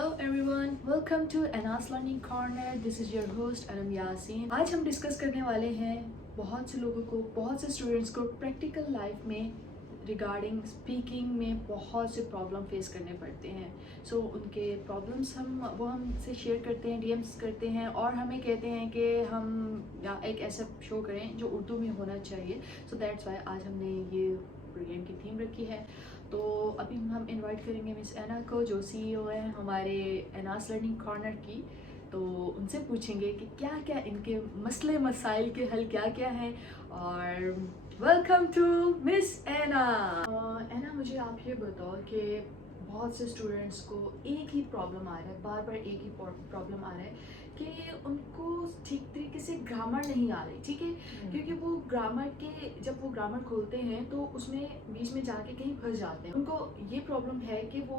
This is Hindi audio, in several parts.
Hello everyone, welcome to Anas Learning Corner. This is your host Anam Yasin. आज हम डिस्कस करने वाले हैं बहुत से लोगों को, बहुत से स्टूडेंट्स को प्रैक्टिकल लाइफ में रिगार्डिंग स्पीकिंग में बहुत से प्रॉब्लम फेस करने पड़ते हैं. सो उनके प्रॉब्लम्स हमसे शेयर करते हैं, डीएम्स करते हैं और हमें कहते हैं कि हम एक ऐसा शो करें जो उर्दू में होना चाहिए. सो दैट्स वाई आज हमने ये प्रोग्राम की थीम रखी है. तो अभी हम इनवाइट करेंगे मिस एना को, जो सीईओ है हमारे एनास लर्निंग कॉर्नर की. तो उनसे पूछेंगे कि क्या क्या इनके मसले मसाइल के हल क्या क्या हैं. और वेलकम टू मिस एना. एना, मुझे आप ये बताओ कि बहुत से स्टूडेंट्स को एक ही प्रॉब्लम आ रहा है, बार बार एक ही प्रॉब्लम आ रहा है कि उनको ठीक तरीके से ग्रामर नहीं आ रही. ठीक है, क्योंकि वो ग्रामर के जब वो ग्रामर खोलते हैं तो उसमें बीच में जाके कहीं फंस जाते हैं. उनको ये प्रॉब्लम है कि वो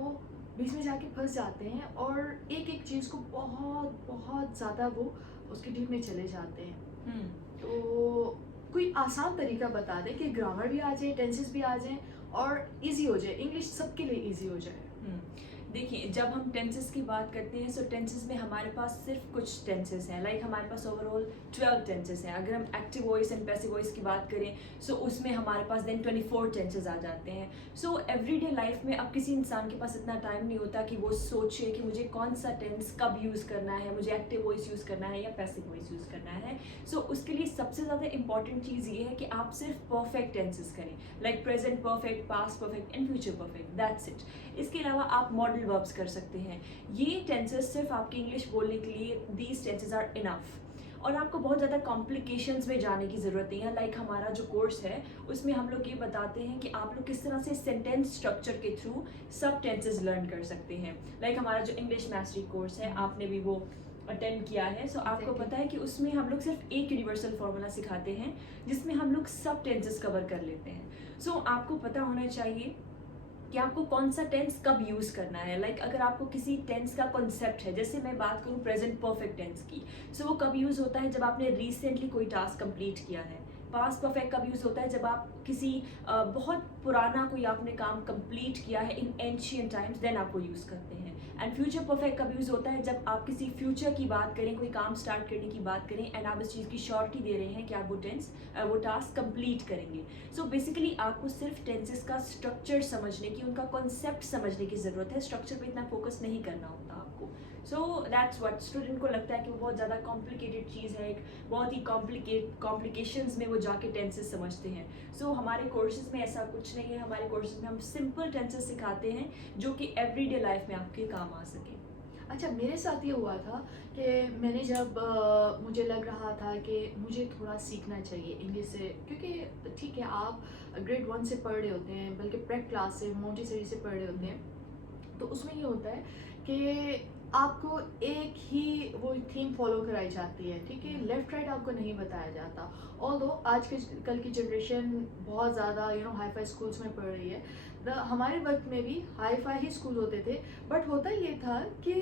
बीच में जाके फंस जाते हैं और एक एक चीज़ को बहुत बहुत ज़्यादा वो उसके डीप में चले जाते हैं. तो कोई आसान तरीका बता दें कि ग्रामर भी आ जाए, टेंसेस भी आ जाए और इजी हो जाए, इंग्लिश सबके लिए इजी हो जाए. देखिए, जब हम टेंसेस की बात करते हैं सो टेंसेस में हमारे पास सिर्फ कुछ टेंसेस हैं. लाइक हमारे पास ओवरऑल 12 टेंसेस हैं. अगर हम active voice and passive voice की बात करें सो उसमें हमारे पास देन 24 टेंसेस आ जाते हैं. सो एवरीडे लाइफ में अब किसी इंसान के पास इतना टाइम नहीं होता कि वो सोचे कि मुझे कौन सा टेंस कब यूज़ करना है, मुझे एक्टिव वॉइस यूज़ करना है या पैसिव वॉइस यूज़ करना है. सो उसके लिए सबसे ज़्यादा इंपॉर्टेंट चीज़ ये है कि आप सिर्फ परफेक्ट टेंसेस करें, like present perfect, past perfect and future perfect. That's it. इसके अलावा आप मॉडल वर्ब्स कर सकते हैं. ये टेंसेस सिर्फ आपकी इंग्लिश बोलने के लिए, दीज टेंसेस आर इनफ. और आपको बहुत ज़्यादा कॉम्प्लिकेशंस में जाने की ज़रूरत नहीं है. लाइक हमारा जो कोर्स है उसमें हम लोग ये बताते हैं कि आप लोग किस तरह से सेंटेंस स्ट्रक्चर के थ्रू सब टेंसेस लर्न कर सकते हैं. लाइक हमारा जो इंग्लिश मास्टरी कोर्स है, आपने भी वो अटेंड किया है. सो आपको पता है कि उसमें हम लोग सिर्फ एक यूनिवर्सल फार्मूला सिखाते हैं जिसमें हम लोग सब टेंसेस कवर कर लेते हैं. सो आपको पता होना चाहिए कि आपको कौन सा टेंस कब यूज़ करना है. लाइक अगर आपको किसी टेंस का कॉन्सेप्ट है, जैसे मैं बात करूँ प्रेजेंट परफेक्ट टेंस की, सो वो कब यूज़ होता है जब आपने रिसेंटली कोई टास्क कंप्लीट किया है. पास्ट परफेक्ट कब यूज़ होता है जब आप किसी बहुत पुराना कोई आपने काम कंप्लीट किया है इन एंशिएंट टाइम्स, देन आपको यूज़ करते हैं. एंड फ्यूचर परफेक्ट कब यूज़ होता है जब आप किसी फ्यूचर की बात करें, कोई काम स्टार्ट करने की बात करें एंड आप इस चीज़ की श्योरिटी दे रहे हैं कि आप वो टास्क कंप्लीट करेंगे. सो बेसिकली आपको सिर्फ टेंसेस का स्ट्रक्चर समझने की, उनका कॉन्सेप्ट समझने की ज़रूरत है. स्ट्रक्चर पे इतना फोकस नहीं करना होता आपको. सो दैट्स व्हाट स्टूडेंट को लगता है कि वो बहुत ज़्यादा कॉम्प्लिकेटेड चीज़ है, एक बहुत ही कॉम्प्लिकेशंस में वो जाके टेंसेस समझते हैं. सो हमारे कोर्सेज में ऐसा कुछ नहीं है. हमारे कोर्सेज में हम सिंपल टेंसेस सिखाते हैं जो कि एवरीडे लाइफ में आपके काम आ सके. अच्छा, मेरे साथ ये हुआ था कि मैंने जब मुझे लग रहा था कि मुझे थोड़ा सीखना चाहिए इंग्लिश से, क्योंकि ठीक है आप ग्रेड 1 से पढ़ रहे होते हैं, बल्कि प्रेप क्लास से, मोंटेसरी से पढ़ रहे होते हैं, तो उसमें ये होता है कि आपको एक ही वो थीम फॉलो कराई जाती है. ठीक है, लेफ़्ट राइट आपको नहीं बताया जाता. ऑल्दो आज के कल की जनरेशन बहुत ज़्यादा हाई फाई स्कूल्स में पढ़ रही है. हमारे वक्त में भी हाई फाई ही स्कूल होते थे, बट होता ये था कि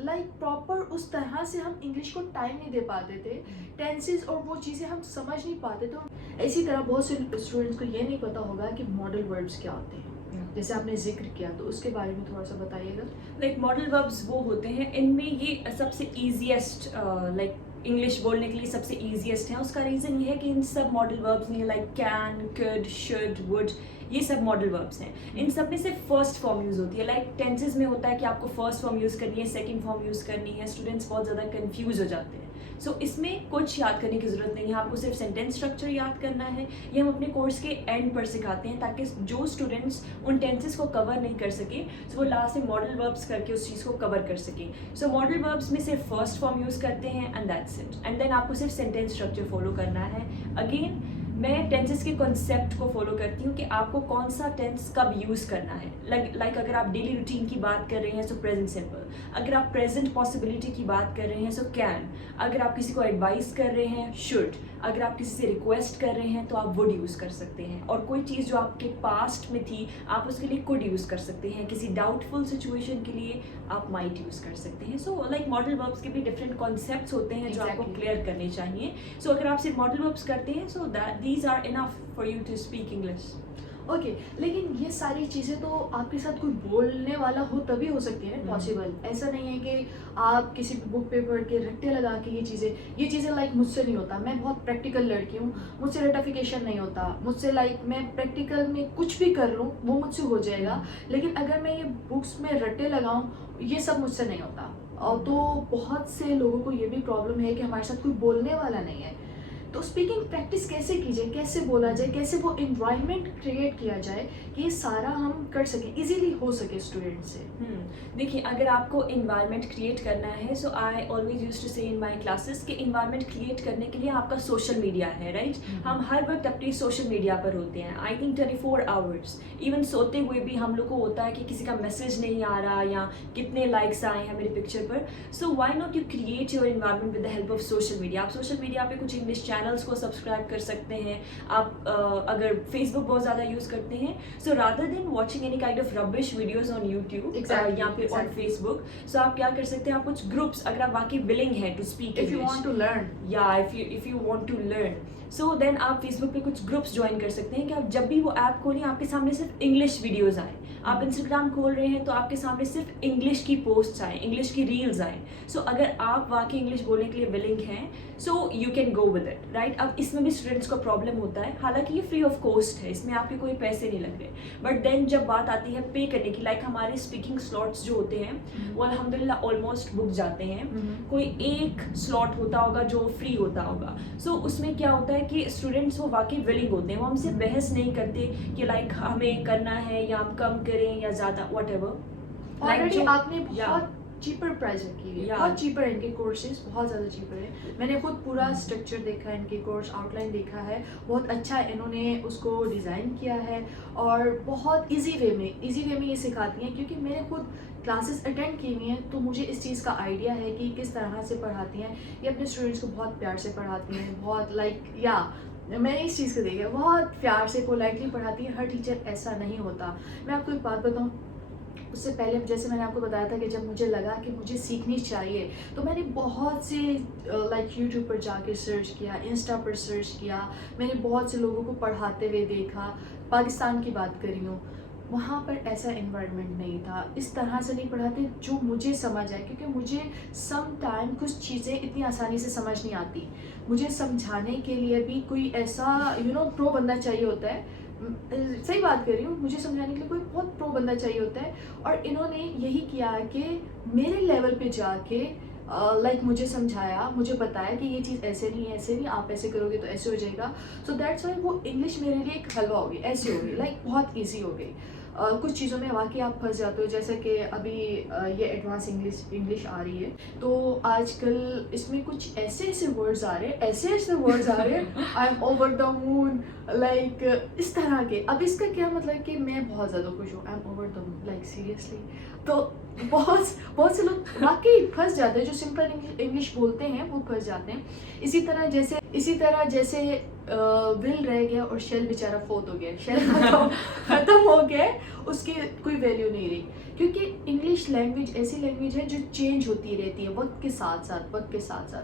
लाइक प्रॉपर उस तरह से हम इंग्लिश को टाइम नहीं दे पाते थे. टेंसेस और वो चीज़ें हम समझ नहीं पाते. तो इसी तरह बहुत से स्टूडेंट्स को ये नहीं पता होगा कि मॉडल वर्ब्स क्या होते हैं, जैसे आपने जिक्र किया, तो उसके बारे में थोड़ा सा बताइएगा. लाइक मॉडल वर्ब्स वो होते हैं, इनमें ये सबसे ईजीएस्ट, लाइक इंग्लिश बोलने के लिए सबसे ईजीएस्ट है. उसका रीज़न ये है कि इन सब मॉडल वर्ब्स में like can, could, should, would, ये सब मॉडल वर्ब्स हैं. इन सब में से फर्स्ट फॉर्म यूज़ होती है. लाइक टेंसेस में होता है कि आपको फर्स्ट फॉर्म यूज़ करनी है, सेकंड फॉर्म यूज़ करनी है. स्टूडेंट्स बहुत ज़्यादा कंफ्यूज हो जाते हैं. सो इसमें कुछ याद करने की ज़रूरत नहीं है. आपको सिर्फ सेंटेंस स्ट्रक्चर याद करना है. ये हम अपने कोर्स के एंड पर सिखाते हैं ताकि जो स्टूडेंट्स उन टेंसेस को कवर नहीं कर सके सो वो लास्ट में मॉडल वर्ब्स करके उस चीज़ को कवर कर सकें. सो मॉडल वर्ब्स में सिर्फ फर्स्ट फॉर्म यूज़ करते हैं and that's it. And then आपको सिर्फ सेंटेंस स्ट्रक्चर फॉलो करना है. अगेन मैं टेंसेस के कॉन्सेप्ट को फॉलो करती हूँ कि आपको कौन सा टेंस कब यूज़ करना है. लाइक अगर आप डेली रूटीन की बात कर रहे हैं सो प्रेजेंट सिंपल. अगर आप प्रेजेंट पॉसिबिलिटी की बात कर रहे हैं सो कैन. अगर आप किसी को एडवाइस कर रहे हैं, शुड. अगर आप किसी से रिक्वेस्ट कर रहे हैं तो आप वुड यूज़ कर सकते हैं. और कोई चीज़ जो आपके पास्ट में थी आप उसके लिए कुड यूज़ कर सकते हैं. किसी डाउटफुल सिचुएशन के लिए आप माइट यूज़ कर सकते हैं. सो लाइक मॉडल वर्ब्स के भी डिफरेंट कॉन्सेप्ट्स होते हैं जो आपको क्लियर करने चाहिए. सो अगर आप सिर्फ मॉडल वर्ब्स करते हैं so that these are enough for you to speak English. Okay, लेकिन ये सारी चीज़ें तो आपके साथ कोई बोलने वाला हो तभी हो सकती है ना पॉसिबल। ऐसा नहीं है कि आप किसी बुक पे पढ़ के रट्टे लगा के ये चीज़ें लाइक मुझसे नहीं होता। मैं बहुत प्रैक्टिकल लड़की हूँ, मुझसे रटाफिकेशन नहीं होता। मुझसे लाइक मैं प्रैक्टिकल में कुछ भी कर लूँ वो मुझसे हो जाएगा, लेकिन अगर मैं ये बुक्स में रट्टे लगाऊँ ये सब मुझसे नहीं होता। और तो बहुत से लोगों को ये भी प्रॉब्लम है कि हमारे साथ कोई बोलने वाला नहीं है। तो स्पीकिंग प्रैक्टिस कैसे की जाए, कैसे बोला जाए, कैसे वो इन्वायरमेंट क्रिएट किया जाए कि ये सारा हम कर सकें, इजीली हो सके स्टूडेंट से। देखिए, अगर आपको इन्वायरमेंट क्रिएट करना है, सो आई ऑलवेज यूज टू से इन माई क्लासेस कि इन्वायरमेंट क्रिएट करने के लिए आपका सोशल मीडिया है, राइट। हम हर वक्त अपनी सोशल मीडिया पर होते हैं, आई थिंक 24 आवर्स। इवन सोते हुए भी हम लोग को होता है कि किसी का मैसेज नहीं आ रहा या कितने लाइक्स आए हैं मेरे पिक्चर पर। So why not you create your environment with the help of social media. आप सोशल मीडिया पे कुछ इंग्लिश चैनल्स को सब्सक्राइब कर सकते हैं। आप अगर फेसबुक बहुत ज़्यादा यूज़ करते हैं, so rather than watching any kind of rubbish videos on YouTube या फिर ऑन फेसबुक, सो आप क्या कर सकते हैं, आप कुछ ग्रुप्स, अगर आप वाकई विलिंग है to speak if you want to learn, या if you want to learn, so then आप फेसबुक पे कुछ ग्रुप्स ज्वाइन कर सकते हैं कि आप जब भी वो ऐप खोलें आपके सामने सिर्फ इंग्लिश वीडियोस आए। आप इंस्टाग्राम खोल रहे हैं तो आपके सामने सिर्फ इंग्लिश की पोस्ट्स आए, इंग्लिश की रील्स आए। सो अगर आप वाकई इंग्लिश बोलने के लिए विलिंग हैं, so you can go with it, right. अब इसमें भी स्टूडेंट्स को प्रॉब्लम होता है, हालांकि ये फ्री ऑफ कॉस्ट है, इसमें आपके कोई पैसे नहीं लग रहे, बट देन जब बात आती है पे करने की, लाइक हमारे स्पीकिंग स्लॉट्स जो होते हैं वो अल्हम्दुलिल्लाह ऑलमोस्ट बुक जाते हैं। कोई एक स्लॉट होता होगा जो फ्री होता होगा। सो उसमें क्या होता है कि स्टूडेंट्स वो वाकई विलिंग होते हैं, वो हमसे बहस नहीं करते कि लाइक हमें करना है या हम कम करें या ज़्यादा, वट एवर। ऑलरेडी आपने बहुत चीपर प्राइस रखी है, बहुत चीपर है इनके कोर्सेज, बहुत ज़्यादा चीपर है। मैंने खुद पूरा स्ट्रक्चर देखा है, इनके कोर्स आउटलाइन देखा है, बहुत अच्छा इन्होंने उसको डिज़ाइन किया है और बहुत इजी वे में ये सिखाती हैं। क्योंकि मैंने खुद क्लासेस अटेंड की हुई हैं तो मुझे इस चीज़ का आइडिया है कि किस तरह से पढ़ाती हैं। ये अपने स्टूडेंट्स को बहुत प्यार से पढ़ाती हैं, बहुत मैंने इस चीज़ को देखा है, बहुत प्यार से पोलाइटली पढ़ाती है। हर टीचर ऐसा नहीं होता। मैं आपको एक बात बताऊँ, उससे पहले जैसे मैंने आपको बताया था कि जब मुझे लगा कि मुझे सीखनी चाहिए तो मैंने बहुत से लाइक यूट्यूब पर जाके सर्च किया, इंस्टा पर सर्च किया, मैंने बहुत से लोगों को पढ़ाते हुए देखा। पाकिस्तान की बात कर रही हूँ, वहाँ पर ऐसा इन्वायरमेंट नहीं था, इस तरह से नहीं पढ़ाते जो मुझे समझ आए। क्योंकि मुझे सम टाइम कुछ चीज़ें इतनी आसानी से समझ नहीं आती, मुझे समझाने के लिए भी कोई ऐसा प्रो बंदा चाहिए होता है। सही बात कर रही हूँ, मुझे समझाने के लिए कोई बहुत प्रो बंदा चाहिए होता है। और इन्होंने यही किया कि मेरे लेवल पे जाके लाइक मुझे समझाया, मुझे बताया कि ये चीज़ ऐसे नहीं, आप ऐसे करोगे तो ऐसे हो जाएगा। सो दैट्स वाई वो इंग्लिश मेरे लिए एक हलवा हो गई, ऐसी हो गई, लाइक बहुत ईजी हो गई। कुछ चीज़ों में वाकई आप फंस जाते हो, जैसे कि अभी ये एडवांस इंग्लिश आ रही है तो आजकल इसमें कुछ ऐसे वर्ड्स आ रहे हैं, I am over the moon, like इस तरह के। अब इसका क्या मतलब कि मैं बहुत ज़्यादा खुश हूँ, I am over the moon, like seriously. तो बहुत से लोग वाकई फंस जाते हैं, जो सिंपल इंग्लिश बोलते हैं वो फंस जाते हैं। इसी तरह जैसे विल रह गया और शेल बेचारा फोत हो गया, शेल खत्म हो गया, उसकी कोई वैल्यू नहीं रही। क्योंकि इंग्लिश लैंग्वेज ऐसी लैंग्वेज है जो चेंज होती रहती है वक्त के साथ।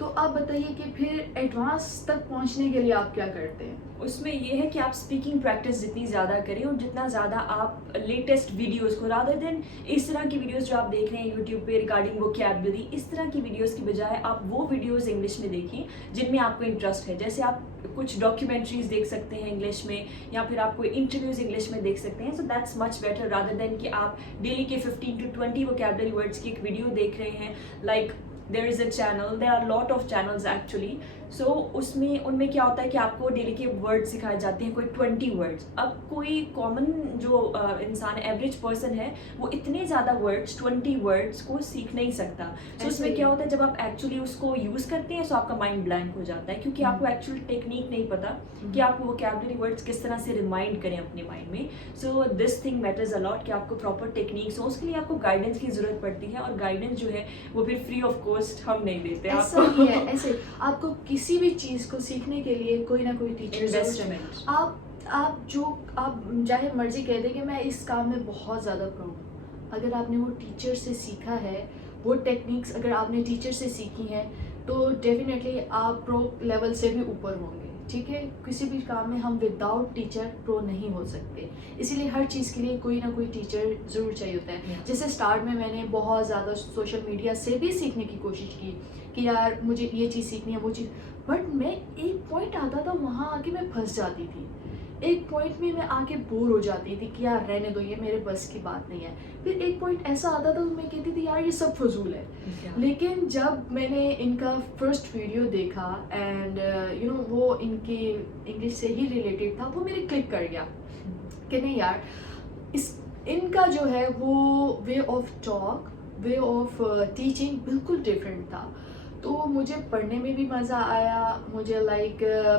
तो आप बताइए कि फिर एडवांस तक पहुंचने के लिए आप क्या करते हैं? उसमें ये है कि आप स्पीकिंग प्रैक्टिस जितनी ज़्यादा करें और जितना ज़्यादा आप लेटेस्ट वीडियोस को, रादर देन इस तरह की वीडियोस जो आप देख रहे हैं यूट्यूब पे रिगार्डिंग वोकैबुलरी, इस तरह की वीडियोस की बजाय आप वो वीडियोस इंग्लिश में देखिए जिनमें आपको इंटरेस्ट है। जैसे आप कुछ डॉक्यूमेंट्रीज देख सकते हैं इंग्लिश में, या फिर आप कोई इंटरव्यूज़ इंग्लिश में देख सकते हैं। So that's much better rather than कि आप डेली के 15 to 20 वोकैबुलरी वर्ड्स की एक वीडियो देख रहे हैं। Like there is a channel, there are lot of channels actually, so उनमें क्या होता है कि आपको डेली के वर्ड्स सिखाए जाते हैं, कोई 20 वर्ड्स। अब कोई कॉमन जो इंसान एवरेज पर्सन है वो इतने ज़्यादा वर्ड्स 20 वर्ड्स को सीख नहीं सकता। तो उसमें क्या होता है, जब आप एक्चुअली उसको यूज़ करते हैं तो आपका माइंड ब्लैंक हो जाता है, क्योंकि आपको एक्चुअल टेक्निक नहीं पता कि आपको वोकैबुलरी वर्ड्स किस तरह से रिमाइंड करें अपने माइंड में। So this thing matters a lot कि आपको प्रॉपर टेक्निक्स हो, उसके लिए आपको गाइडेंस की ज़रूरत पड़ती है, और गाइडेंस जो है वो फिर फ्री ऑफ कॉस्ट हम नहीं देते। ऐसा ही है, ऐसे आपको किसी भी चीज़ को सीखने के लिए कोई ना कोई टीचर इन्वेस्टमेंट। आप चाहे मर्जी कह दें कि मैं इस काम में बहुत ज़्यादा प्रो हूँ, अगर आपने वो टीचर से सीखा है, वो टेक्निक्स अगर आपने टीचर से सीखी हैं तो डेफिनेटली आप प्रो लेवल से भी ऊपर होंगे। ठीक है, किसी भी काम में हम विदाउट टीचर प्रो नहीं हो सकते, इसीलिए हर चीज़ के लिए कोई ना कोई टीचर ज़रूर चाहिए होता है। जैसे स्टार्ट में मैंने बहुत ज़्यादा सोशल मीडिया से भी सीखने की कोशिश की कि यार मुझे ये चीज़ सीखनी है, वो चीज़, बट मैं एक पॉइंट आता था वहाँ आके मैं फंस जाती थी। एक पॉइंट में मैं आके बोर हो जाती थी कि यार रहने दो, ये मेरे बस की बात नहीं है। फिर एक पॉइंट ऐसा आता था मैं कहती थी यार ये सब फजूल है। लेकिन जब मैंने इनका फर्स्ट वीडियो देखा एंड वो इनके इंग्लिश से ही रिलेटेड था, वो मेरे क्लिक कर गया कि नहीं यार, इस इनका जो है वो way of talk, way of teaching बिल्कुल डिफरेंट था। तो मुझे पढ़ने में भी मज़ा आया, मुझे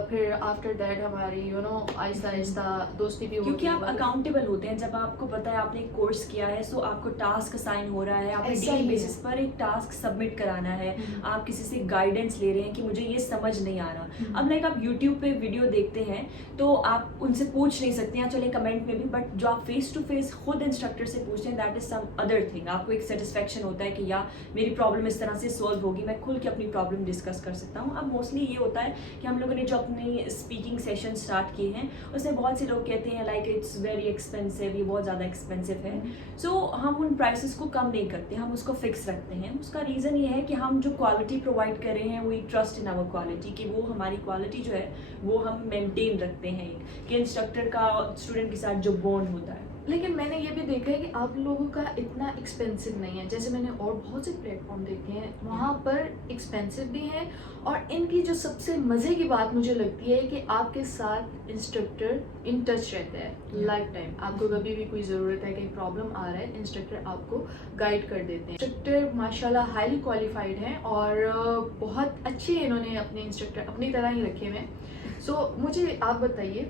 फिर आफ्टर दैट हमारी आहिस्ता आहिस्ता दोस्ती भी क्योंकि आप अकाउंटेबल होते हैं। जब आपको पता है आपने एक कोर्स किया है, सो आपको टास्क असाइन हो रहा है, आपने डेली बेसिस पर एक टास्क सबमिट कराना है, आप किसी से गाइडेंस ले रहे हैं कि मुझे ये समझ नहीं आ रहा। अब आप यूट्यूब पे वीडियो देखते हैं तो आप उनसे पूछ नहीं सकते हैं, चले कमेंट में भी, बट जो आप फेस टू फेस खुद इंस्ट्रक्टर से पूछते हैं that is some other thing. आपको एक सेटिस्फेक्शन होता है कि या मेरी प्रॉब्लम इस तरह से सॉल्व होगी, मैं खुल के अपनी प्रॉब्लम डिस्कस कर सकता हूँ। अब मोस्टली ये होता है कि हम लोगों ने जो अपनी स्पीकिंग सेशन स्टार्ट किए हैं उसमें बहुत से लोग कहते हैं लाइक इट्स वेरी एक्सपेंसिव, ये बहुत ज़्यादा एक्सपेंसिव है। सो हम उन प्राइसेस को कम नहीं करते, हम उसको फिक्स रखते हैं। उसका रीज़न ये है कि हम जो क्वालिटी प्रोवाइड कर रहे हैं we trust in our quality, कि वो हमारी क्वालिटी जो है वो हम मेंटेन रखते हैं कि इंस्ट्रक्टर का स्टूडेंट के साथ जो बॉन्ड होता है। लेकिन मैंने ये भी देखा है कि आप लोगों का इतना एक्सपेंसिव नहीं है। जैसे मैंने और बहुत से प्लेटफॉर्म देखे हैं, वहाँ पर एक्सपेंसिव भी हैं, और इनकी जो सबसे मज़े की बात मुझे लगती है कि आपके साथ इंस्ट्रक्टर इन टच रहता है लाइफ टाइम। आपको कभी भी कोई ज़रूरत है, कहीं प्रॉब्लम आ रहा है, इंस्ट्रक्टर आपको गाइड कर देते हैं। इंस्ट्रक्टर माशाल्लाह हाईली क्वालिफाइड हैं और बहुत अच्छे इन्होंने अपने इंस्ट्रक्टर अपनी तरह ही रखे हुए हैं। सो मुझे आप बताइए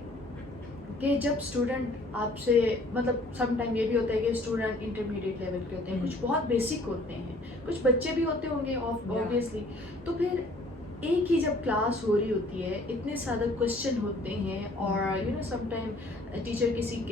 कि जब स्टूडेंट आपसे सम टाइम ये भी होता है कि स्टूडेंट इंटरमीडिएट लेवल के होते हैं, कुछ बहुत बेसिक होते हैं, कुछ बच्चे भी होते होंगे ऑब्वियसली, तो फिर एक ही जब क्लास हो रही होती है, इतने ज़्यादा क्वेश्चन होते हैं और सम टाइम टीचर किसी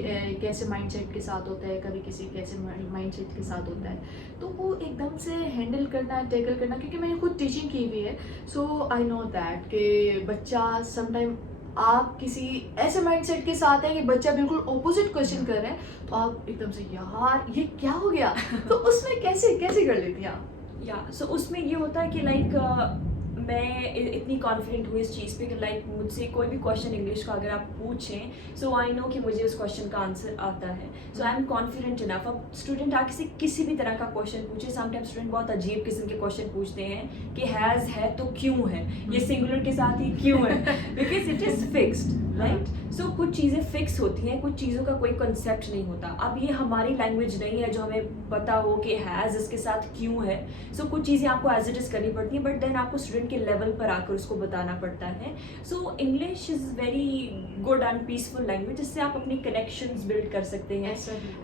कैसे माइंडसेट के साथ होता है, कभी किसी कैसे माइंडसेट के साथ होता है, तो वो एकदम से हैंडल करना, टैकल करना, क्योंकि मैंने खुद टीचिंग की हुई है, सो आई नो दैट कि बच्चा सम टाइम आप किसी ऐसे माइंडसेट के साथ है कि बच्चा बिल्कुल ऑपोजिट क्वेश्चन कर रहे हैं, तो आप एकदम से यार ये क्या हो गया, तो उसमें कैसे कर लेती हैं आप? सो उसमें ये होता है कि मैं इतनी कॉन्फिडेंट हूँ इस चीज़ पे कि मुझसे कोई भी क्वेश्चन इंग्लिश का अगर आप पूछें, सो आई नो कि मुझे उस क्वेश्चन का आंसर आता है, सो आई एम कॉन्फिडेंट इनफ। अब स्टूडेंट आके किसी भी तरह का क्वेश्चन पूछे, समटाइम स्टूडेंट बहुत अजीब किस्म के क्वेश्चन पूछते हैं कि हैज़ है तो क्यों है, ये सिंगुलर के साथ ही क्यों है, because it is fixed, right. So कुछ चीज़ें फिक्स होती हैं, कुछ चीज़ों का कोई कंसेप्ट नहीं होता। अब ये हमारी लैंग्वेज नहीं है जो हमें पता हो कि हैज़ इसके साथ क्यों है, सो कुछ चीज़ें आपको एज इट इज़ करनी पड़ती हैं, बट देन आपको स्टूडेंट के लेवल पर आकर उसको बताना पड़ता है। So English is very good and peaceful language, जिससे आप अपनी कनेक्शंस बिल्ड कर सकते हैं।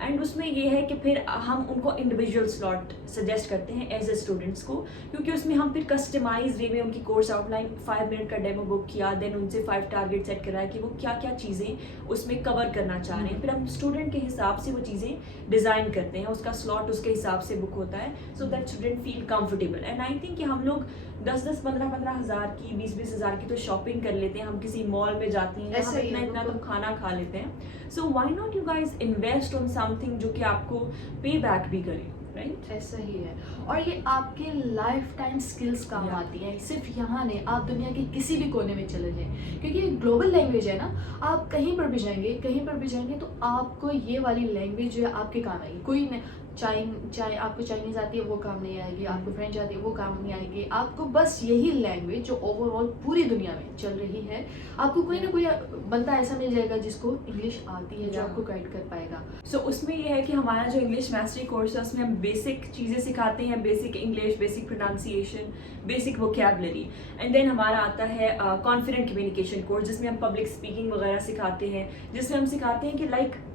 एंड उसमें ये है कि फिर हम उनको इंडिविजुअल स्लॉट सजेस्ट करते हैं एज ए स्टूडेंट्स को, क्योंकि उसमें हम फिर कस्टमाइज वे में उनकी कोर्स आउटलाइन 5 मिनट का डेमो बुक किया, देन उनसे 5 टारगेट सेट कराया कि वो क्या क्या चीज़ें उसमें कवर करना चाह रहे हैं, फिर हम स्टूडेंट के हिसाब से वो चीज़ें डिज़ाइन करते हैं, उसका स्लॉट उसके हिसाब से बुक होता है, so that student feel comfortable. And I think कि हम लोग 10-10, 15-15 हज़ार की, 20-20 हज़ार की तो शॉपिंग कर लेते हैं, हम किसी मॉल में जाते हैं, हम इतना तो खाना खा लेते हैं। So why not you guys invest on something जो कि आपको पे बैक भी करे, राइट? ऐसा ही है, और ये आपके लाइफ टाइम स्किल्स काम आती हैं, सिर्फ यहाँ नहीं, आप दुनिया के किसी भी कोने में चले जाएं, क्योंकि ये ग्लोबल लैंग्वेज है ना। आप कहीं पर भी जाएंगे तो आपको ये वाली लैंग्वेज जो है आपके काम आएगी। कोई नहीं, चाहे आपको चाइनीज़ आती है वो काम नहीं आएगी, आपको फ्रेंच आती है वो काम नहीं आएगी, आपको बस यही लैंग्वेज जो ओवरऑल पूरी दुनिया में चल रही है, आपको कोई ना कोई बंदा ऐसा मिल जाएगा जिसको इंग्लिश आती है, जो आपको गाइड कर पाएगा। सो उसमें ये है कि हमारा जो इंग्लिश मास्टरी कोर्स है उसमें हम बेसिक चीज़ें सिखाते हैं, basic English, basic pronunciation, basic vocabulary, and then हमारा आता है कॉन्फिडेंट कम्युनिकेशन कोर्स, जिसमें हम पब्लिक स्पीकिंग वगैरह सिखाते हैं, जिसमें हम सिखाते हैं कि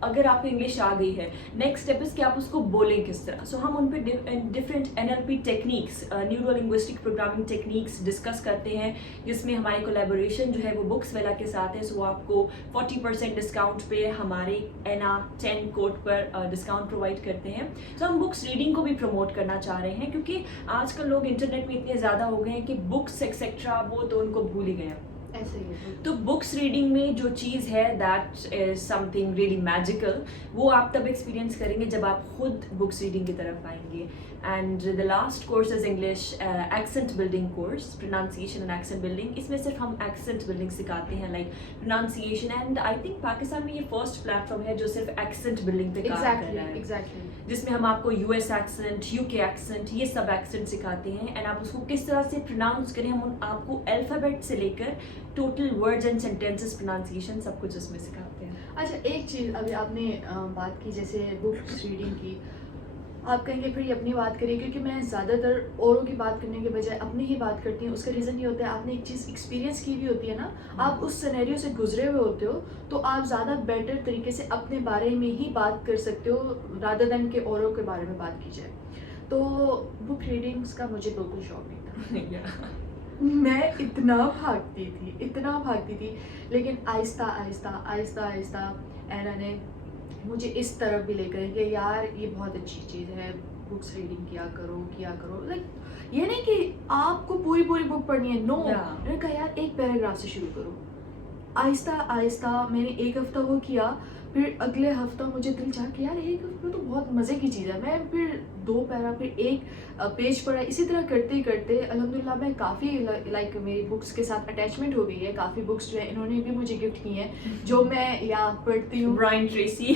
अगर आपको इंग्लिश आ गई है, नेक्स्ट स्टेप इज़ कि आप उसको बोलें किस तरह। सो हम उन पर different NLP techniques, neuro linguistic programming techniques discuss करते हैं, जिसमें हमारी कोलैबोरेशन जो है वो बुक्स वेला के साथ है। सो आपको 40% डिस्काउंट पे हमारे ENA10 कोड पर डिस्काउंट प्रोवाइड करते हैं। सो हम बुक्स रीडिंग को भी प्रमोट करना चाह रहे हैं, क्योंकि आजकल लोग इंटरनेट में इतने ज़्यादा हो गए हैं कि बुक्स एक्सेट्रा वो तो उनको भूल ही गए हैं। ऐसे ही है। तो बुक्स रीडिंग में जो चीज़ है that is something really magical, वो आप तब एक्सपीरियंस करेंगे जब आप खुद बुक्स रीडिंग की तरफ आएंगे। And the last course is English accent building course, pronunciation and accent building. इसमें सिर्फ हम एक्सेंट बिल्डिंग सिखाते हैं, like pronunciation. And I think Pakistan में ये फर्स्ट प्लेटफॉर्म है जो सिर्फ एक्सेंट बिल्डिंग पे काम कर रहा है, एग्जैक्टली। जिसमें हम आपको यूएस एक्सेंट, यूके एक्सेंट, ये सब एक्सेंट सिखाते हैं। एंड आप उसको किस तरह से प्रोनाउंस करें, हम आपको अल्फ़ाबेट से लेकर total words and sentences pronunciation सब कुछ उसमें सिखाते हैं। अच्छा, एक चीज़ अभी आपने बात की जैसे बुक्स रीडिंग की, आप कहेंगे फिर ये अपनी बात करिए, क्योंकि मैं ज़्यादातर औरों की बात करने के बजाय अपनी ही बात करती हूँ। उसका रीज़न ये होता है, आपने एक चीज़ एक्सपीरियंस की भी होती है ना, आप उस सिनेरियो से गुजरे हुए होते हो, तो आप ज़्यादा बेटर तरीके से अपने बारे में ही बात कर सकते हो रादर देन के औरों के बारे में बात की जाए। तो बुक रीडिंग्स का मुझे बिल्कुल शौक नहीं था। मैं इतना भागती थी, लेकिन आहिस्ता आहिस्ता ऐना ने मुझे इस तरफ भी लेकर कि यार ये बहुत अच्छी चीज़ है, बुक्स रीडिंग किया करो। लाइक ये नहीं कि आपको पूरी बुक पढ़नी है, नो। मैंने कहा यार एक पैराग्राफ से शुरू करो। आहिस्ता मैंने एक हफ्ता वो किया, फिर अगले हफ्ता मुझे दिल चाहा कि यार एक हफ्ता तो बहुत मज़े की चीज़ है। मैं फिर 2 पैरा, फिर एक पेज पढ़ा, इसी तरह करते अल्हम्दुलिल्लाह मैं काफ़ी लाइक मेरी बुक्स के साथ अटैचमेंट हो गई है। काफ़ी बुक्स जो है इन्होंने भी मुझे गिफ्ट की हैं, जो मैं या पढ़ती हूँ, ब्रायन ट्रेसी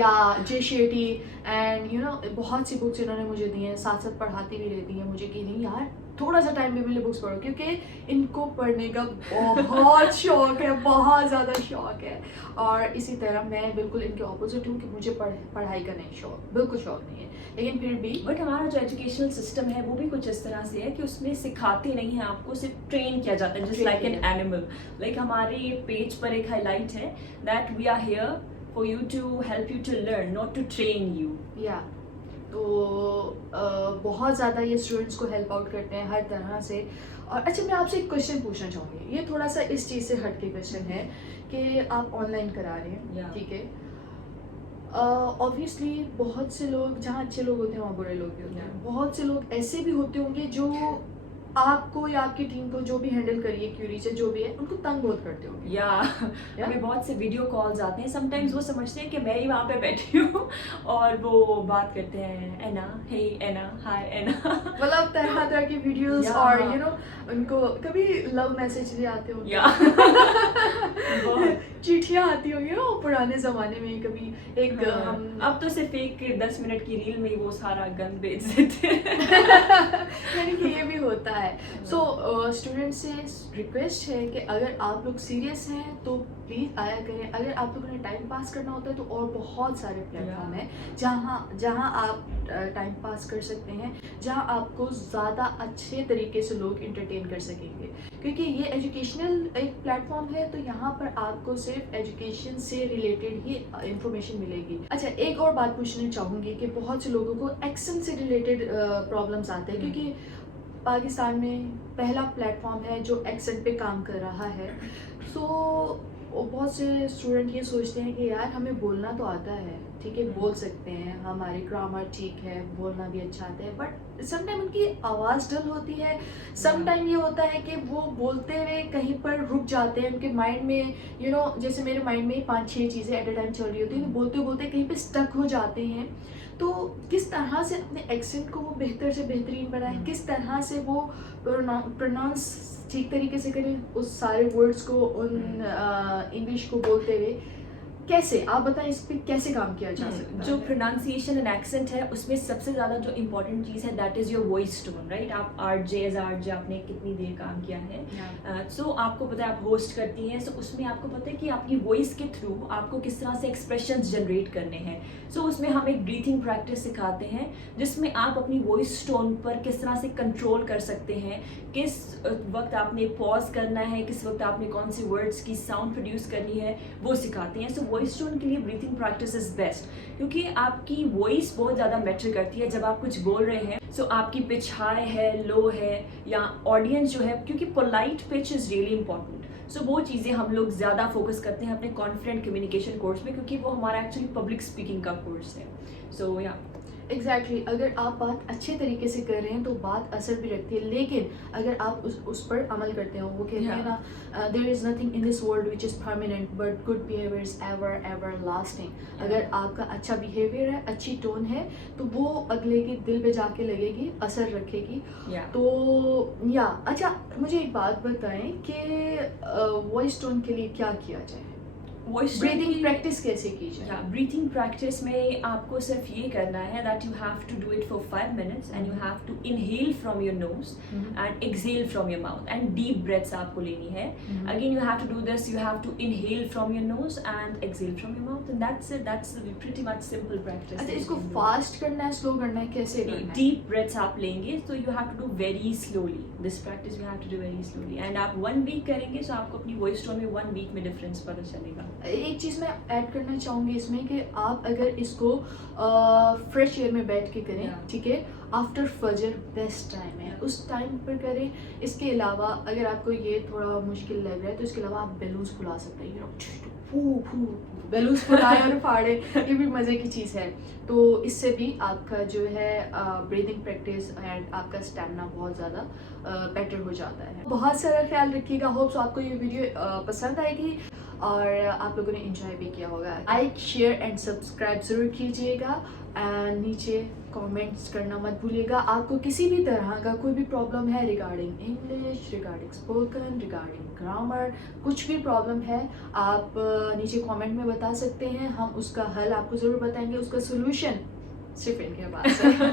या जे शेटी, एंड यू नो बहुत सी बुक्स इन्होंने मुझे दी हैं। साथ साथ पढ़ाती भी रहती हैं मुझे कि नहीं यार थोड़ा सा टाइम भी मिले बुक्स पढ़ो, क्योंकि इनको पढ़ने का बहुत शौक है, बहुत ज़्यादा शौक है। और इसी तरह मैं बिल्कुल इनके ऑपोजिट हूँ कि मुझे पढ़ाई का नहीं शौक, बिल्कुल शौक नहीं है, लेकिन फिर भी बट हमारा जो एजुकेशनल सिस्टम है वो भी कुछ इस तरह से है कि उसमें सिखाते नहीं हैं आपको, सिर्फ ट्रेन किया जाता है, just like an animal. Like हमारे पेज पर एक हाईलाइट है that we are here for you to help you to learn, not to train you. या तो बहुत ज़्यादा ये स्टूडेंट्स को हेल्प आउट करते हैं हर तरह से। और अच्छा, मैं आपसे एक क्वेश्चन पूछना चाहूँगी, ये थोड़ा सा इस चीज़ से हट के क्वेश्चन है कि आप ऑनलाइन करा रहे हैं, ठीक है। ऑब्वियसली बहुत से लोग, जहाँ अच्छे लोग होते हैं वहाँ बुरे लोग भी होते हैं। बहुत से लोग ऐसे भी होते होंगे जो आपको या आपकी टीम को जो भी हैंडल करिए, क्यूरी से जो भी है, उनको तंग बहुत करते होंगे। या हमें बहुत से वीडियो कॉल्स आते हैं, समटाइम्स वो समझते हैं कि मैं ही वहाँ पे बैठी हूँ और वो बात करते हैं एना, हे एना, हाय एना, मतलब तरह की वीडियोस। और यू नो उनको कभी लव मैसेज भी आते होंगे, चिट्ठियाँ आती होंगी ना पुराने ज़माने में। कभी एक हम अब तो सिर्फ एक 10 मिनट की रील में वो सारा गन भेज देते हैं। यानी कि ये भी होता है। सो स्टूडेंट से रिक्वेस्ट है कि अगर आप लोग सीरियस हैं तो प्लीज़ आया करें। अगर आप लोगों ने टाइम पास करना होता है तो और बहुत सारे प्लेटफॉर्म हैं जहाँ आप टाइम पास कर सकते हैं, जहाँ आपको ज़्यादा अच्छे तरीके से लोग इंटरटेन कर सकेंगे, क्योंकि ये एजुकेशनल एक प्लेटफॉर्म है। तो यहाँ पर आपको सिर्फ एजुकेशन से रिलेटेड ही इंफॉर्मेशन मिलेगी। अच्छा, एक और बात पूछना चाहूँगी कि बहुत से लोगों को एक्सेंट से रिलेटेड प्रॉब्लम्स आते हैं, क्योंकि पाकिस्तान में पहला प्लेटफॉर्म है जो एक्सेंट पे काम कर रहा है। सो बहुत से स्टूडेंट ये सोचते हैं कि यार हमें बोलना तो आता है, ठीक है, बोल सकते हैं, हमारी ग्रामर ठीक है, बोलना भी अच्छा आता है, बट समटाइम उनकी आवाज़ डल होती है। समटाइम ये होता है कि वो बोलते हुए कहीं पर रुक जाते हैं, उनके माइंड में यू नो जैसे मेरे माइंड में 5-6 चीज़ें एट अ टाइम चल रही होती हैं, बोलते बोलते कहीं पे स्टक हो जाते हैं। तो किस तरह से अपने एक्सेंट को वो बेहतर से बेहतरीन बनाएं, किस तरह से वो प्रोनाउंस ठीक तरीके से करें उस सारे वर्ड्स को, उन इंग्लिश को बोलते हुए, कैसे आप बताएं इस पे कैसे काम किया जा सकता है? जो प्रोनाउंसिएशन एंड एक्सेंट है उसमें सबसे ज़्यादा जो इम्पोर्टेंट चीज़ है that is your voice tone, right. आप आरजे आपने कितनी देर काम किया है, सो आपको पता है आप होस्ट करती हैं, सो उसमें आपको पता है कि आपकी वॉइस के थ्रू आपको किस तरह से एक्सप्रेशंस जनरेट करने हैं। सो उसमें हम एक ब्रीथिंग प्रैक्टिस सिखाते हैं जिसमें आप अपनी वॉइस टोन पर किस तरह से कंट्रोल कर सकते हैं, किस वक्त आपने पॉज करना है, किस वक्त आपने कौन सी वर्ड्स की साउंड प्रोड्यूस करनी है, वो सिखाते हैं। सो वॉइस टोन के लिए ब्रीथिंग प्रैक्टिस इज बेस्ट, क्योंकि आपकी वॉइस बहुत ज़्यादा मैटर करती है जब आप कुछ बोल रहे हैं। सो आपकी पिच हाई है, लो है, या ऑडियंस जो है, क्योंकि polite pitch is really important. So वो चीज़ें हम लोग ज़्यादा फोकस करते हैं अपने कॉन्फिडेंट कम्युनिकेशन कोर्स में, क्योंकि वो हमारा एक्चुअली पब्लिक स्पीकिंग का कोर्स है। सो या एग्जैक्टली अगर आप बात अच्छे तरीके से कर रहे हैं तो बात असर भी रखती है, लेकिन अगर आप उस पर अमल करते हो, वो कहते हैं ना there is nothing in this world which is permanent but good behaviour is ever ever lasting. अगर आपका अच्छा बिहेवियर है, अच्छी टोन है, तो वो अगले के दिल पे जाके लगेगी, असर रखेगी। तो अच्छा मुझे एक बात बताएं कि वॉइस टोन के लिए क्या किया जाए, ब्रीदिंग प्रैक्टिस कैसे की जाए? ब्रीथिंग प्रैक्टिस में आपको सिर्फ ये करना है that you have to do it for 5 minutes and you have to inhale from your nose and exhale from your mouth and deep breaths आपको लेनी है। Again you have to do this, you have to inhale from your nose and exhale from your mouth and that's it, that's pretty much simple practice. अच्छा इसको फास्ट करना है, स्लो करना है, कैसे करना है? डीप ब्रेथ्स आप लेंगे तो you have to do very slowly, this practice you have to do very slowly and आप 1 week करेंगे तो आपको अपनी वॉइस टोन में 1 week में डिफरेंस पता चलेगा। एक चीज़ मैं ऐड करना चाहूँगी इसमें कि आप अगर इसको फ्रेश एयर में बैठ के करें, ठीक है, आफ्टर फजर बेस्ट टाइम है, उस टाइम पर करें। इसके अलावा अगर आपको ये थोड़ा मुश्किल लग रहा है तो इसके अलावा आप बैलून्स फुला सकते हैं, बैलून्स फुलाएं और फाड़े, ये भी मज़े की चीज़ है। तो इससे भी आपका जो है ब्रीदिंग प्रैक्टिस एंड आपका स्टैमिना बहुत ज़्यादा बेटर हो जाता है। बहुत सारा ख्याल रखिएगा। होप्स आपको ये वीडियो पसंद आएगी और आप लोगों ने एंजॉय भी किया होगा। लाइक शेयर एंड सब्सक्राइब ज़रूर कीजिएगा एंड नीचे कमेंट्स करना मत भूलिएगा। आपको किसी भी तरह का कोई भी प्रॉब्लम है regarding English, regarding spoken, regarding grammar, कुछ भी प्रॉब्लम है आप नीचे कमेंट में बता सकते हैं। हम उसका हल आपको ज़रूर बताएंगे, उसका सोल्यूशन सिर्फ इनके पास है।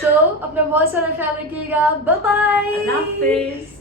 सो अपना बहुत सारा ख्याल रखिएगा। बाय बाय, अल्लाह हाफिज़।